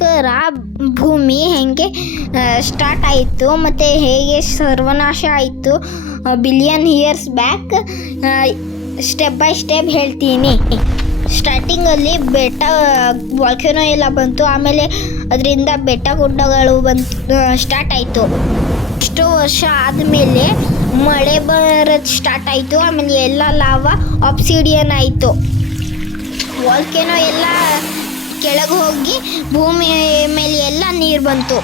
ಅದಕ್ಕೋಸ್ಕರ ಭೂಮಿ ಹೇಗೆ ಸ್ಟಾರ್ಟ್ ಆಯಿತು ಮತ್ತು ಹೇಗೆ ಸರ್ವನಾಶ ಆಯಿತು billion years back step by step ಹೇಳ್ತೀನಿ. ಸ್ಟಾರ್ಟಿಂಗಲ್ಲಿ ಬೆಟ್ಟ ವಾಲ್ಕೆನೋ ಎಲ್ಲ ಬಂತು, ಆಮೇಲೆ ಅದರಿಂದ ಬೆಟ್ಟ ಗುಡ್ಡಗಳು ಬಂತು ಸ್ಟಾರ್ಟ್ ಆಯಿತು. ಎಷ್ಟೋ ವರ್ಷ ಆದಮೇಲೆ ಮಳೆ ಬರೋದು ಸ್ಟಾರ್ಟ್ ಆಯಿತು. ಆಮೇಲೆ ಎಲ್ಲ ಲಾವಾ ಆಬ್ಸಿಡಿಯನ್ ಆಯಿತು. ವಾಲ್ಕೆನೋ ಎಲ್ಲ ಕೆಳಗೆ ಹೋಗಿ ಭೂಮಿ ಮೇಲೆ ಎಲ್ಲ ನೀರು ಬಂತು.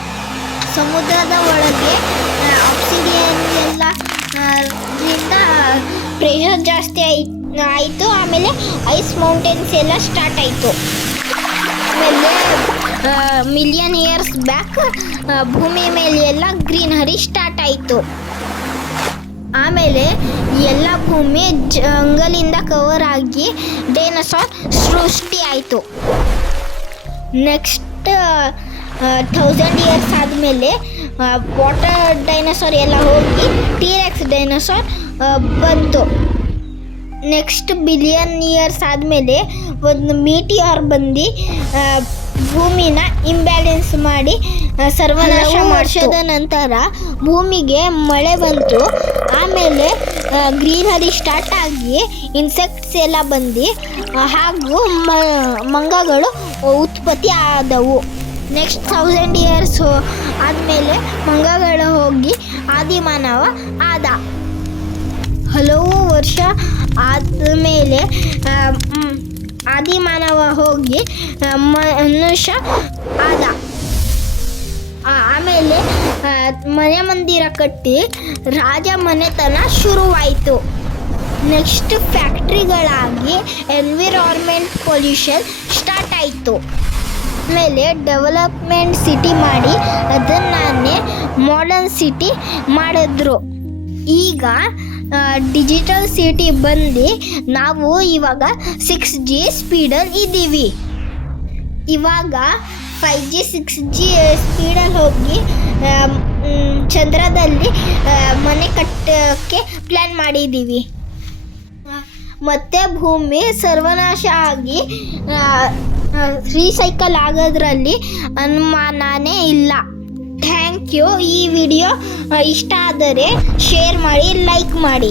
ಸಮುದ್ರದ ಒಳಗೆ ಆಬ್ಸಿಡಿಯನ್ ಎಲ್ಲ ಪ್ರೆಷರ್ ಜಾಸ್ತಿ ಆಯಿತು. ಆಮೇಲೆ ಐಸ್ ಮೌಂಟೇನ್ಸ್ ಎಲ್ಲ ಸ್ಟಾರ್ಟ್ ಆಯಿತು. ಆಮೇಲೆ ಮಿಲಿಯನ್ ಇಯರ್ಸ್ ಬ್ಯಾಕ್ ಭೂಮಿ ಮೇಲೆ ಎಲ್ಲ ಗ್ರೀನರಿ ಸ್ಟಾರ್ಟ್ ಆಯಿತು. ಆಮೇಲೆ ಎಲ್ಲ ಭೂಮಿ ಜಂಗಲಿಂದ ಕವರ್ ಆಗಿ ಡೈನೋಸಾರ್ ಸೃಷ್ಟಿ ಆಯಿತು. ನೆಕ್ಸ್ಟ್ 1000 ಇಯರ್ಸ್ ಆದಮೇಲೆ ವಾಟರ್ ಡೈನೋಸಾರ್ ಎಲ್ಲ ಹೋಗಿ ಟೀರೆಕ್ಸ್ ಡೈನೋಸಾರ್ ಬಂತು. ನೆಕ್ಸ್ಟ್ ಬಿಲಿಯನ್ ಇಯರ್ಸ್ ಆದಮೇಲೆ ಒಂದು ಮೀಟಿಯಾರ್ ಬಂದು ಭೂಮಿನ ಇಂಬ್ಯಾಲೆನ್ಸ್ ಮಾಡಿ ಸರ್ವನಾಶ ವರ್ಷದ ನಂತರ ಭೂಮಿಗೆ ಮಳೆ ಬಂತು. ಆಮೇಲೆ ಗ್ರೀನರಿ ಸ್ಟಾರ್ಟ್ ಆಗಿ ಇನ್ಸೆಕ್ಟ್ಸ್ ಎಲ್ಲ ಬಂದು ಹಾಗೂ ಮಂಗಗಳು ಉತ್ಪತ್ತಿ ಆದವು. ನೆಕ್ಸ್ಟ್ 1000 ಇಯರ್ಸ್ ಆದಮೇಲೆ ಮಂಗಗಳು ಹೋಗಿ ಆದಿಮಾನವ ಆದ. ಹಲವು ವರ್ಷ ಆದಮೇಲೆ ಆದಿಮಾನವ ಹೋಗಿ ಮನುಷ್ಯ ಆದ. ಆಮೇಲೆ ಮನೆ ಮಂದಿರ ಕಟ್ಟಿ ರಾಜ ಮನೆತನ ಶುರುವಾಯಿತು. ನೆಕ್ಸ್ಟ್ ಫ್ಯಾಕ್ಟ್ರಿಗಳಾಗಿ ಎನ್ವಿರಾನ್ಮೆಂಟ್ ಪೊಲ್ಯೂಷನ್ ಸ್ಟಾರ್ಟ್ ಆಯಿತು. ಆಮೇಲೆ ಡೆವಲಪ್ಮೆಂಟ್ ಸಿಟಿ ಮಾಡಿ ಅದನ್ನೇ ಮಾಡರ್ನ್ ಸಿಟಿ ಮಾಡಿದ್ರು. ಈಗ ಡಿಜಿಟಲ್ ಸಿಟಿ ಬಂದು ನಾವು ಇವಾಗ 6G ಸ್ಪೀಡಲ್ಲಿ ಇದ್ದೀವಿ. ಇವಾಗ 5G 6G ಸ್ಪೀಡಲ್ಲಿ ಹೋಗಿ ಚಂದ್ರದಲ್ಲಿ ಮನೆ ಕಟ್ಟೋಕ್ಕೆ ಪ್ಲ್ಯಾನ್ ಮಾಡಿದ್ದೀವಿ. ಮತ್ತು ಭೂಮಿ ಸರ್ವನಾಶ ಆಗಿ ರೀಸೈಕಲ್ ಆಗೋದ್ರಲ್ಲಿ ಅನುಮಾನನೇ ಇಲ್ಲ. Thank you. ಈ ವಿಡಿಯೋ ಇಷ್ಟ ಆದರೆ ಶೇರ್ ಮಾಡಿ, ಲೈಕ್ ಮಾಡಿ.